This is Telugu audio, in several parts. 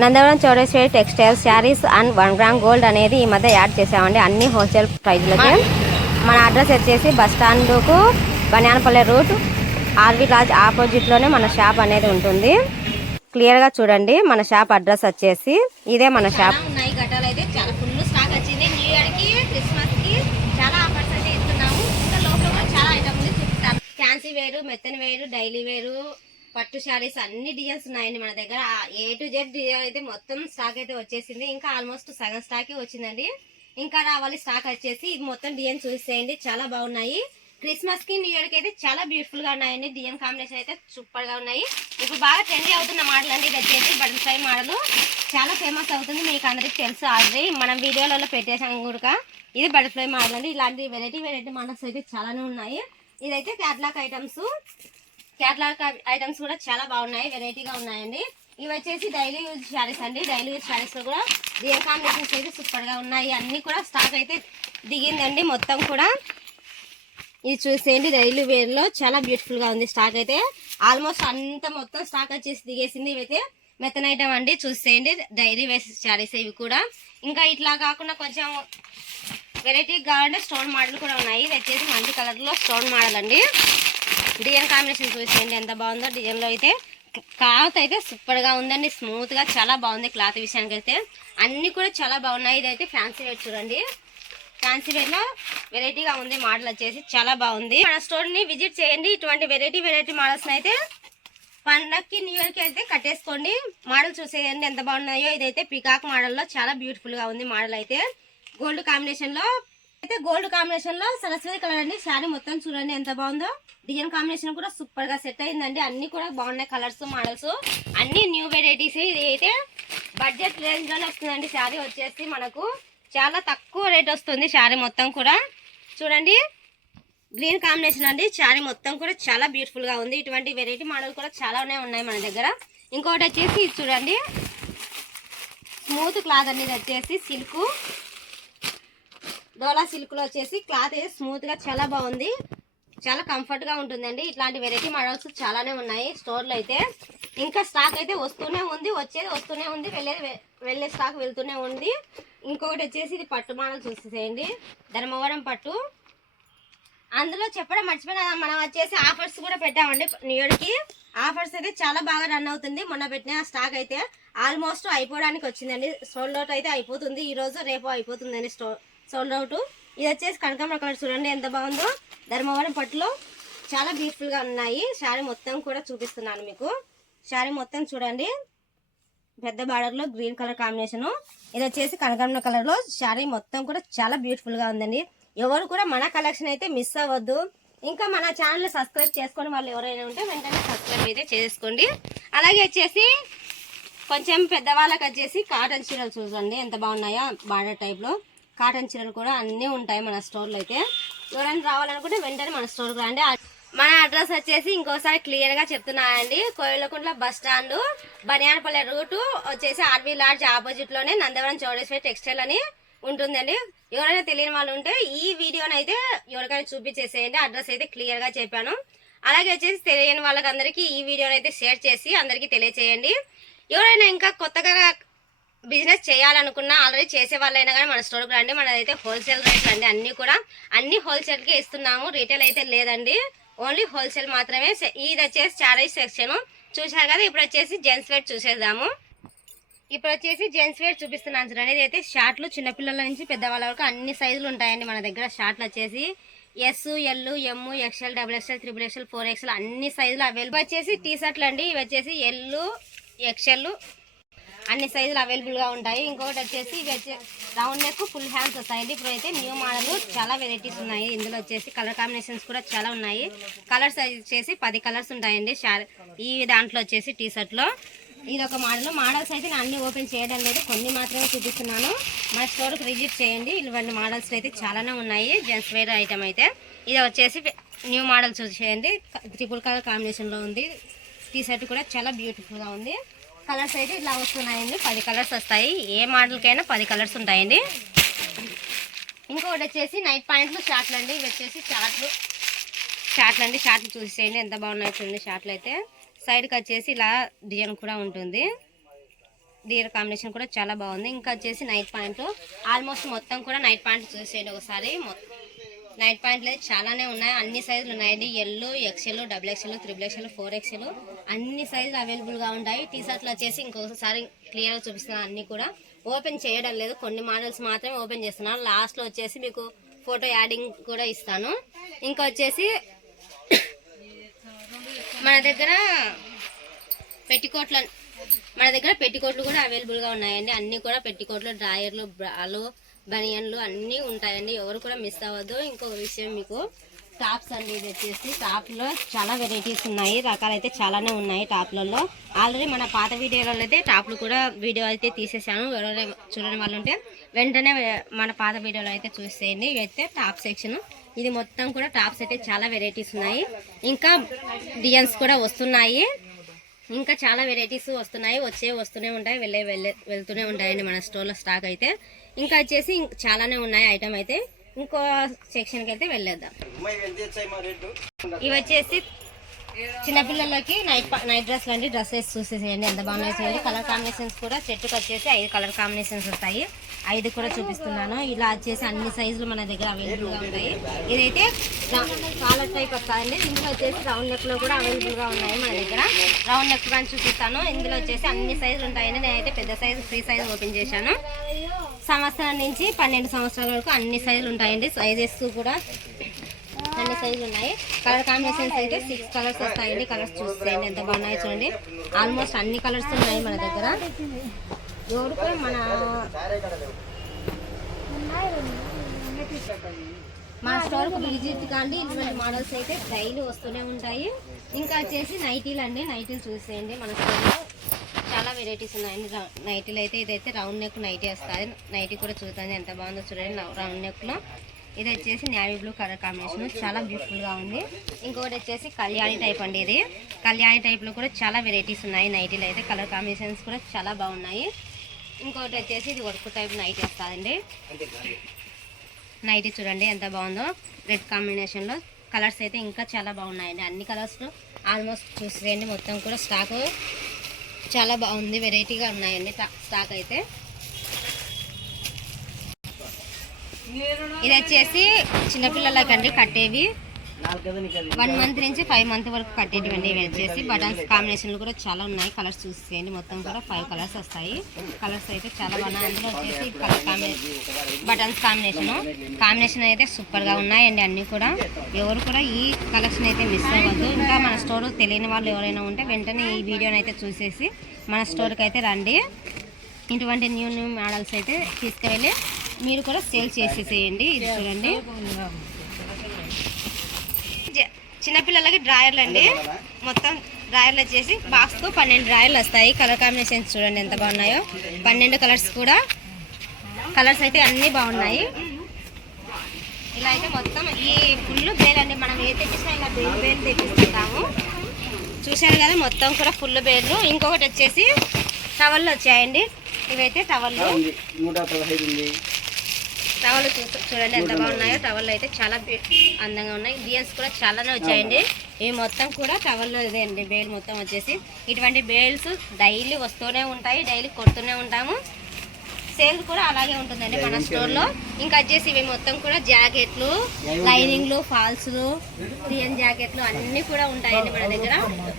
Nandavaram Chowdeshwari textiles saris and 1 gram gold అనేది ఈ మధ్య యాడ్ చేసామండి అన్ని హోల్సేల్ ప్రైజ్లకి. మన అడ్రస్ వచ్చేసి బస్ స్టాండ్కు బనియానపల్లె రూట్ ఆర్వి లాడ్జ్ ఆపోజిట్లోనే మన షాప్ అనేది ఉంటుంది. క్లియర్గా చూడండి మన షాప్ అడ్రస్ వచ్చేసి ఇదే మన షాప్. ఉన్నాయి ఘటాలు అయితే చాలా ఫుల్ స్టాక్ వచ్చింది. న్యూ ఇయర్కి క్రిస్మస్కి చాలా ఆఫర్స్ అయితే ఇస్తున్నాము. ఇంకా లోపల కూడా చాలా ఐటమ్ ఉంది. ఫ్యాన్సీ వేరు, మెత్తని వేరు, డైలీ వేరు, పట్టు శారీస్ అన్ని డిజైన్స్ ఉన్నాయండి మన దగ్గర. A to Z డిజైన్ అయితే మొత్తం స్టాక్ అయితే వచ్చేసింది. ఇంకా ఆల్మోస్ట్ సగం స్టాకే వచ్చిందండి. ఇంకా రావాలి స్టాక్ వచ్చేసి. ఇది మొత్తం డిజైన్ చూసేయండి, చాలా బాగున్నాయి. క్రిస్మస్ కి న్యూ ఇయర్ కి అయితే చాలా బ్యూటిఫుల్ గా ఉన్నాయండి. డిజైన్ కాంబినేషన్ అయితే సూపర్ గా ఉన్నాయి. ఇప్పుడు బాగా ట్రెండీ అవుతున్న మోడల్ అండి. ఇది వచ్చేసి బటర్ఫ్లై మోడల్ చాలా ఫేమస్ అవుతుంది, మీకు అందరికి తెలుసు ఆల్రెడీ మనం వీడియోలలో పెట్టేసాం కూడా. ఇది బటర్ఫ్లై మోడల్ అండి. ఇలాంటి వెరైటీ మోడల్స్ అయితే చాలానే ఉన్నాయి. ఇదైతే క్యాట్లాగ్ ఐటమ్స్ కూడా చాలా బాగున్నాయి, వెరైటీగా ఉన్నాయండి. ఇవి వచ్చేసి డైలీ యూజ్ శారీస్ అండి. డైలీ యూజ్ శారీస్ లో కూడా డిజైన్ కాంబినేషన్స్ అయితే సూపర్ గా ఉన్నాయి. అన్ని కూడా స్టాక్ అయితే దిగిందండి మొత్తం కూడా. ఇది చూసేయండి, డైలీ వేర్ లో చాలా బ్యూటిఫుల్ గా ఉంది. స్టాక్ అయితే ఆల్మోస్ట్ అంత మొత్తం స్టాక్ వచ్చేసి దిగేసింది. ఇవైతే మెత్తన ఐటమ్ అండి. చూసేయండి, డైలీ వేర్ శారీస్ ఇవి కూడా. ఇంకా ఇట్లా కాకుండా కొంచెం వెరైటీ కావాలంటే స్టోన్ మోడల్ కూడా ఉన్నాయి. ఇది వచ్చేసి మంచి కలర్ లో స్టోన్ మోడల్ అండి. డిజైన్ కాంబినేషన్ చూసేయండి ఎంత బాగుందో. డిజైన్ లో అయితే క్లాత్ అయితే సూపర్ గా ఉందండి, స్మూత్ గా చాలా బాగుంది. క్లాత్ విషయానికి అయితే అన్ని కూడా చాలా బాగున్నాయి. ఇదైతే ఫ్యాన్సీ వేర్ చూడండి, ఫ్యాన్సీ వేర్ లో వెరైటీగా ఉంది. మోడల్ వచ్చేసి చాలా బాగుంది. మన స్టోర్ ని విజిట్ చేయండి. ఇటువంటి వెరైటీ మోడల్స్ అయితే పండక్కి న్యూ ఇయర్ కి అయితే కట్టేసుకోండి. మోడల్ చూసేయండి ఎంత బాగున్నాయో. ఇదైతే పికాక్ మోడల్ లో చాలా బ్యూటిఫుల్ గా ఉంది. మోడల్ అయితే గోల్డ్ కాంబినేషన్ లో సరస్వతి కలర్ అండి. శారీ మొత్తం చూడండి ఎంత బాగుందో. డిజైన్ కాంబినేషన్ కూడా సూపర్ గా సెట్ అయిందండి. అన్ని కూడా బాగున్నాయి కలర్స్, మోడల్స్ అన్ని న్యూ వెరైటీస్. ఇది అయితే బడ్జెట్ రేంజ్ లోనే వస్తుందండి. శారీ వచ్చేసి మనకు చాలా తక్కువ రేట్ వస్తుంది. శారీ మొత్తం కూడా చూడండి, గ్రీన్ కాంబినేషన్ అండి. శారీ మొత్తం కూడా చాలా బ్యూటిఫుల్ గా ఉంది. ఇటువంటి వెరైటీ మోడల్ కూడా చాలానే ఉన్నాయి మన దగ్గర. ఇంకోటి వచ్చేసి ఇది చూడండి, స్మూత్ క్లాత్ అనేది వచ్చేసి సిల్క్, డోలా సిల్క్ లో వచ్చేసి క్లాత్ అయితే స్మూత్ గా చాలా బాగుంది, చాలా కంఫర్ట్ గా ఉంటుందండి. ఇట్లాంటి వెరైటీ మోడల్స్ చాలానే ఉన్నాయి స్టోర్ లో అయితే. ఇంకా స్టాక్ అయితే వస్తూనే ఉంది, వచ్చేది వస్తూనే ఉంది, వెళ్ళే స్టాక్ వెళ్తూనే ఉంది. ఇంకొకటి వచ్చేసి ఇది పట్టు మోడల్ చూసేసేయండి, ధర్మవరం పట్టు. అందులో చెప్పడం మర్చిపోయినా, మనం వచ్చేసి ఆఫర్స్ కూడా పెట్టామండి న్యూ ఇయర్ కి. ఆఫర్స్ అయితే చాలా బాగా రన్ అవుతుంది. మొన్న పెట్టిన స్టాక్ అయితే ఆల్మోస్ట్ అయిపోవడానికి వచ్చిందండి. సోల్డ్ అవుట్ అయితే అయిపోతుంది, ఈ రోజు రేపు అయిపోతుందండి సోల్డ్ అవుట్. ఇది వచ్చేసి కనకాంబర కలర్ చూడండి ఎంత బాగుందో. ధర్మవరం పట్టులో చాలా బ్యూటిఫుల్ గా ఉన్నాయి. శారీ మొత్తం కూడా చూపిస్తున్నాను మీకు. శారీ మొత్తం చూడండి, పెద్ద బార్డర్ లో గ్రీన్ కలర్ కాంబినేషన్. ఇది వచ్చేసి కనకాంబర కలర్ లో శారీ మొత్తం కూడా చాలా బ్యూటిఫుల్ గా ఉందండి. ఎవరు కూడా మన కలెక్షన్ అయితే మిస్ అవ్వద్దు. ఇంకా మన ఛానల్ సబ్స్క్రైబ్ చేసుకుని వాళ్ళు ఎవరైనా ఉంటే వెంటనే సబ్స్క్రైబ్ అయితే చేసుకోండి. అలాగే వచ్చేసి కొంచెం పెద్దవాళ్ళకి వచ్చేసి కాటన్ చీరలు చూడండి ఎంత బాగున్నాయో. బార్డర్ టైప్ లో కాటన్ చీరలు కూడా అన్నీ ఉంటాయి మన స్టోర్లో అయితే. ఎవరైనా రావాలనుకుంటే వెంటనే మన స్టోర్కి రండి. మన అడ్రస్ వచ్చేసి ఇంకోసారి క్లియర్ గా చెప్తున్నానండి. కోయిలకుంట్ల బస్ స్టాండ్ బనియానపల్లె రూట్ వచ్చేసి ఆర్వి లాడ్జ్ ఆపోజిట్ లోనే నందవరం చౌడేశ్వరి టెక్స్టైల్ అని ఉంటుందండి. ఎవరైనా తెలియని వాళ్ళు ఉంటే ఈ వీడియోని అయితే ఎవరికైనా చూపించేసేయండి. అడ్రస్ అయితే క్లియర్ గా చెప్పాను. అలాగే వచ్చేసి తెలియని వాళ్ళకందరికీ ఈ వీడియోని అయితే షేర్ చేసి అందరికీ తెలియచేయండి. ఎవరైనా ఇంకా కొత్తగా బిజినెస్ చేయాలనుకున్నా, ఆల్రెడీ చేసే వాళ్ళైనా కానీ మన స్టోర్కి రండి. మనదైతే హోల్సేల్ రేట్స్ అండి. అన్ని హోల్సేల్కే ఇస్తున్నాము, రీటైల్ అయితే లేదండి, ఓన్లీ హోల్సేల్ మాత్రమే. ఇది వచ్చేసి శారీస్ సెక్షన్ చూసారు కదా. ఇప్పుడు వచ్చేసి జెంట్స్ వేర్ చూసేద్దాము. ఇప్పుడు వచ్చేసి జెంట్స్ వేర్ చూపిస్తున్నాను చూడండి. ఇది అయితే షార్ట్లు చిన్నపిల్లల నుంచి పెద్దవాళ్ళ వరకు అన్ని సైజులు ఉంటాయండి మన దగ్గర. షార్ట్లు వచ్చేసి ఎస్, ఎల్, ఎమ్, ఎక్స్ఎల్, XXL, XXL, 4XL అన్ని సైజులు అవైలబుల్. వచ్చేసి టీ షర్ట్లు అండి. ఇవి వచ్చేసి ఎల్, XL అన్ని సైజులు అవైలబుల్ గా ఉంటాయి. ఇంకొకటి వచ్చేసి ఇవి వచ్చేసి రౌండ్ నెక్ ఫుల్ హ్యాండ్స్ వస్తాయండి. ఇప్పుడు అయితే న్యూ మోడల్ చాలా వెరైటీస్ ఉన్నాయి. ఇందులో వచ్చేసి కలర్ కాంబినేషన్స్ కూడా చాలా ఉన్నాయి. కలర్స్ వచ్చేసి 10 కలర్స్ ఉంటాయండి ఈ దాంట్లో వచ్చేసి టీ షర్ట్ లో. ఇది ఒక మోడల్స్ అయితే నేను అన్ని ఓపెన్ చేయడం లేదు, కొన్ని మాత్రమే చూపిస్తున్నాను. మన స్టోర్కి విజిట్ చేయండి. ఇలాంటి మోడల్స్ అయితే చాలానే ఉన్నాయి. జెంట్స్ వేర్ ఐటమ్ అయితే ఇది వచ్చేసి న్యూ మోడల్ చూసేయండి, ట్రిపుల్ కలర్ కాంబినేషన్ లో ఉంది. టీ షర్ట్ కూడా చాలా బ్యూటిఫుల్ గా ఉంది. కలర్స్ అయితే ఇలా వస్తున్నాయండి, 10 కలర్స్ వస్తాయి. ఏ మోడల్కైనా 10 కలర్స్ ఉంటాయండి. ఇంకొకటి వచ్చేసి నైట్ పాయింట్లు షార్ట్లు అండి. ఇవి వచ్చేసి షార్ట్లు అండి. షార్ట్లు చూసేయండి ఎంత బాగున్నాయి చూడండి. షార్ట్లు అయితే సైడ్కి వచ్చేసి ఇలా డిజైన్ కూడా ఉంటుంది. డియర్ కాంబినేషన్ కూడా చాలా బాగుంది. ఇంకా వచ్చేసి నైట్ ప్యాంట్, ఆల్మోస్ట్ మొత్తం కూడా నైట్ ప్యాంట్ చూసేయండి ఒకసారి. నైట్ ప్యాంట్లు అయితే చాలానే ఉన్నాయి, అన్ని సైజులు ఉన్నాయండి. L, XL, double XL, 3XL, 4XL అన్ని సైజులు అవైలబుల్గా ఉంటాయి. టీ షర్ట్లు వచ్చేసి ఇంకొకసారి క్లియర్గా చూపిస్తున్నాను. అన్ని కూడా ఓపెన్ చేయడం లేదు, కొన్ని మోడల్స్ మాత్రమే ఓపెన్ చేస్తున్నాను. లాస్ట్లో వచ్చేసి మీకు ఫోటో యాడింగ్ కూడా ఇస్తాను. ఇంకా వచ్చేసి మన దగ్గర పెట్టికోట్లు కూడా అవైలబుల్గా ఉన్నాయండి. అన్నీ కూడా పెట్టికోట్లు, డ్రాయర్లు, బ్రాలు, బనియన్లు అన్నీ ఉంటాయండి. ఎవరు కూడా మిస్ అవ్వద్దు. ఇంకొక విషయం మీకు టాప్స్ అండి, ఇది వచ్చేసి టాప్లో చాలా వెరైటీస్ ఉన్నాయి, రకాలు అయితే చాలానే ఉన్నాయి టాప్లలో. ఆల్రెడీ మన పాత వీడియోలలో అయితే టాప్లు కూడా వీడియో అయితే తీసేసాను. ఎవరైనా చూడని వాళ్ళు ఉంటే వెంటనే మన పాత వీడియోలో అయితే చూసేయండి. ఇవైతే టాప్ సెక్షన్, ఇది మొత్తం కూడా టాప్స్ అయితే చాలా వెరైటీస్ ఉన్నాయి. ఇంకా డిజైన్స్ కూడా వస్తున్నాయి, ఇంకా చాలా వెరైటీస్ వస్తున్నాయి, వస్తూనే ఉంటాయి, వెళ్తూనే ఉంటాయండి మన స్టోర్లో స్టాక్ అయితే. ఇంకా వచ్చేసి చాలానే ఉన్నాయి ఐటమ్ అయితే. ఇంకో సెక్షన్కి అయితే వెళ్ళేద్దాం. ఇవి వచ్చేసి చిన్నపిల్లలకి నైట్ డ్రెస్లు అండి. డ్రెస్సెస్ చూసేసేయండి ఎంత బాగున్నాయి చూడండి. కలర్ కాంబినేషన్స్ కూడా సెట్కి వచ్చేసి 5 కలర్ కాంబినేషన్స్ వస్తాయి. 5 కూడా చూపిస్తున్నాను. ఇలా వచ్చేసి అన్ని సైజులు మన దగ్గర అవైలబుల్గా ఉంటాయి. ఇదైతే కాలర్ టైప్ వస్తాయండి. ఇందులో వచ్చేసి రౌండ్ నెక్లో కూడా అవైలబుల్గా ఉన్నాయి మన దగ్గర. రౌండ్ నెక్ కానీ చూపిస్తాను. ఇందులో వచ్చేసి అన్ని సైజులు ఉంటాయండి. నేనైతే పెద్ద సైజు, ఫ్రీ సైజు ఓపెన్ చేశాను. సంవత్సరం నుంచి 12 సంవత్సరాల వరకు అన్ని సైజులు ఉంటాయండి. సైజెస్ కూడా అన్ని సైజులు ఉన్నాయి. కలర్ కాంబినేషన్స్ అయితే 6 కలర్స్ వస్తాయండి. కలర్స్ చూసేయండి ఎంత బాగున్నాయి చూడండి. ఆల్మోస్ట్ అన్ని కలర్స్ ఉన్నాయి మన దగ్గర. ఎవరికి మన స్టోర్కు విజిట్ కానీ ఇటువంటి మోడల్స్ అయితే డైలీ వస్తూనే ఉంటాయి. ఇంకా వచ్చేసి నైటీలు అండి. నైటీలు చూసేయండి మన స్టోర్లో చాలా వెరైటీస్ ఉన్నాయండి. నైటీలు అయితే ఇదైతే రౌండ్ నెక్ నైటీ వస్తుంది. నైటీ కూడా చూడండి ఎంత బాగుందో చూడండి. రౌండ్ నెక్లో ఇది వచ్చేసి నేవీ బ్లూ కలర్ కాంబినేషన్ చాలా బ్యూటిఫుల్గా ఉంది. ఇంకొకటి వచ్చేసి కళ్యాణి టైప్ అండి. ఇది కళ్యాణి టైప్లో కూడా చాలా వెరైటీస్ ఉన్నాయి. నైటీలు అయితే కలర్ కాంబినేషన్స్ కూడా చాలా బాగున్నాయి. ఇంకొకటి వచ్చేసి ఇది వర్క్ టైప్ నైటీ వస్తుందండి. నైటీ చూడండి ఎంత బాగుందో, రెడ్ కాంబినేషన్లో. కలర్స్ అయితే ఇంకా చాలా బాగున్నాయండి. అన్ని కలర్స్లో ఆల్మోస్ట్ చూసేయండి. మొత్తం కూడా స్టాక్ చాలా బాగుంది, వెరైటీగా ఉన్నాయండి స్టాక్ అయితే. ఇది వచ్చేసి చిన్నపిల్లలకండి కట్టేవి, 1 మంత్ నుంచి 5 మంత్ వరకు కట్టేటివండి. ఇవి వచ్చేసి బటన్స్ కాంబినేషన్లు కూడా చాలా ఉన్నాయి. కలర్స్ చూసేయండి. మొత్తం కూడా 5 కలర్స్ వస్తాయి. కలర్స్ అయితే చాలా బాగున్నాయి. అందులో వచ్చేసి కలర్ బటన్స్ కాంబినేషన్ అయితే సూపర్గా ఉన్నాయండి. అన్నీ కూడా ఎవరు కూడా ఈ కలెక్షన్ అయితే మిస్ అవ్వద్దు. ఇంకా మన స్టోర్ తెలియని వాళ్ళు ఎవరైనా ఉంటే వెంటనే ఈ వీడియోని అయితే చూసేసి మన స్టోర్కి అయితే రండి. ఇటువంటి న్యూ మోడల్స్ అయితే తీసుకువెళ్ళి మీరు కూడా సేల్ చేసేసేయండి. ఇది చూడండి, చిన్నపిల్లలకి డ్రాయర్లు అండి. మొత్తం డ్రాయర్లు వచ్చేసి బాక్స్కు 12 డ్రాయర్లు వస్తాయి. కలర్ కాంబినేషన్స్ చూడండి ఎంత బాగున్నాయో. 12 కలర్స్ కూడా, కలర్స్ అయితే అన్నీ బాగున్నాయి. ఇలా అయితే మొత్తం ఈ ఫుల్ బేల్ అండి. మనం ఏ తెచ్చినా ఇలా బేల్ తెప్పిస్తుంటాము. చూశారు కదా, మొత్తం కూడా ఫుల్ బేర్లు. ఇంకొకటి వచ్చేసి టవల్లో వచ్చాయండి. ఇవైతే టవల్లో చూడండి ఎంత బాగున్నాయో. టవల్లో అయితే చాలా అందంగా ఉన్నాయి. డిజైన్స్ కూడా చాలానే వచ్చాయండి. ఇవి మొత్తం కూడా టవల్లో ఇదే అండి. బేల్ మొత్తం వచ్చేసి ఇటువంటి బేల్స్ డైలీ వస్తూనే ఉంటాయి, డైలీ కొడుతూనే ఉంటాము. సేల్ కూడా అలాగే ఉంటుందండి మన స్టోర్లో. ఇంకా వచ్చేసి ఇవి మొత్తం కూడా జాకెట్లు, లైనింగ్లు, ఫాల్స్లు, డిజైన్ జాకెట్లు అన్నీ కూడా ఉంటాయండి మన దగ్గర.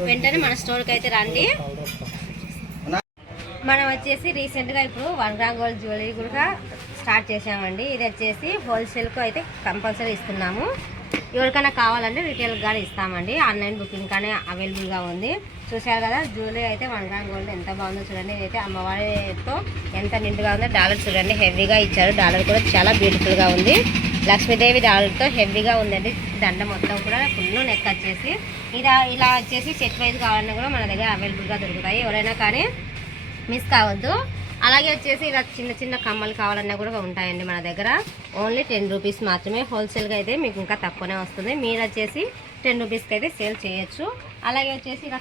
వెంటనే మన స్టోర్కి అయితే రండి. మనం వచ్చేసి రీసెంట్గా ఇప్పుడు 1 గ్రామ్ గోల్డ్ జ్యువెలరీ కూడా స్టార్ట్ చేసామండి. ఇది వచ్చేసి హోల్సేల్కు అయితే కంపల్సరీ ఇస్తున్నాము. ఎవరికైనా కావాలంటే రిటైల్కి కానీ ఇస్తామండి. ఆన్లైన్ బుకింగ్ కానీ అవైలబుల్గా ఉంది. చూశారు కదా, జ్యువెలరీ అయితే 1 గ్రామ్ గోల్డ్ ఎంత బాగుందో చూడండి. ఇదైతే అమ్మవారితో ఎంత నిండుగా ఉందో. డాలర్ చూడండి హెవీగా ఇచ్చారు. డాలర్ కూడా చాలా బ్యూటిఫుల్గా ఉంది. లక్ష్మీదేవి డాలర్తో హెవీగా ఉందండి. దండ మొత్తం కూడా ఫుల్ నెక్ వచ్చేసి ఇలా వచ్చేసి సెట్ వైజ్ కావాలన్నా కూడా మన దగ్గర అవైలబుల్గా దొరుకుతాయి. ఎవరైనా కానీ మిస్ కావద్దు. అలాగే వచ్చేసి ఇలా చిన్న చిన్న కమ్మలు కావాలన్నా కూడా ఉంటాయండి మన దగ్గర. ఓన్లీ 10 రూపీస్ మాత్రమే. హోల్సేల్గా అయితే మీకు ఇంకా తక్కువనే వస్తుంది. మీరు వచ్చేసి 10 రూపీస్కి అయితే సేల్ చేయొచ్చు. అలాగే వచ్చేసి ఇలా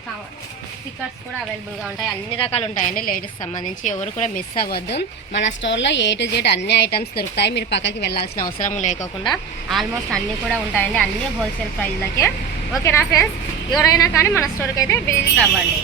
స్టిక్కర్స్ కూడా అవైలబుల్గా ఉంటాయి. అన్ని రకాలు ఉంటాయండి లేడీస్ సంబంధించి. ఎవరు కూడా మిస్ అవ్వద్దు. మన స్టోర్లో A to Z అన్ని ఐటమ్స్ దొరుకుతాయి. మీరు పక్కకి వెళ్ళాల్సిన అవసరం లేకుండా ఆల్మోస్ట్ అన్నీ కూడా ఉంటాయండి. అన్ని హోల్సేల్ ప్రైజ్లకే. ఓకేనా ఫ్రెండ్స్, ఎవరైనా కానీ మన స్టోర్కి అయితే విజిట్ అవ్వండి.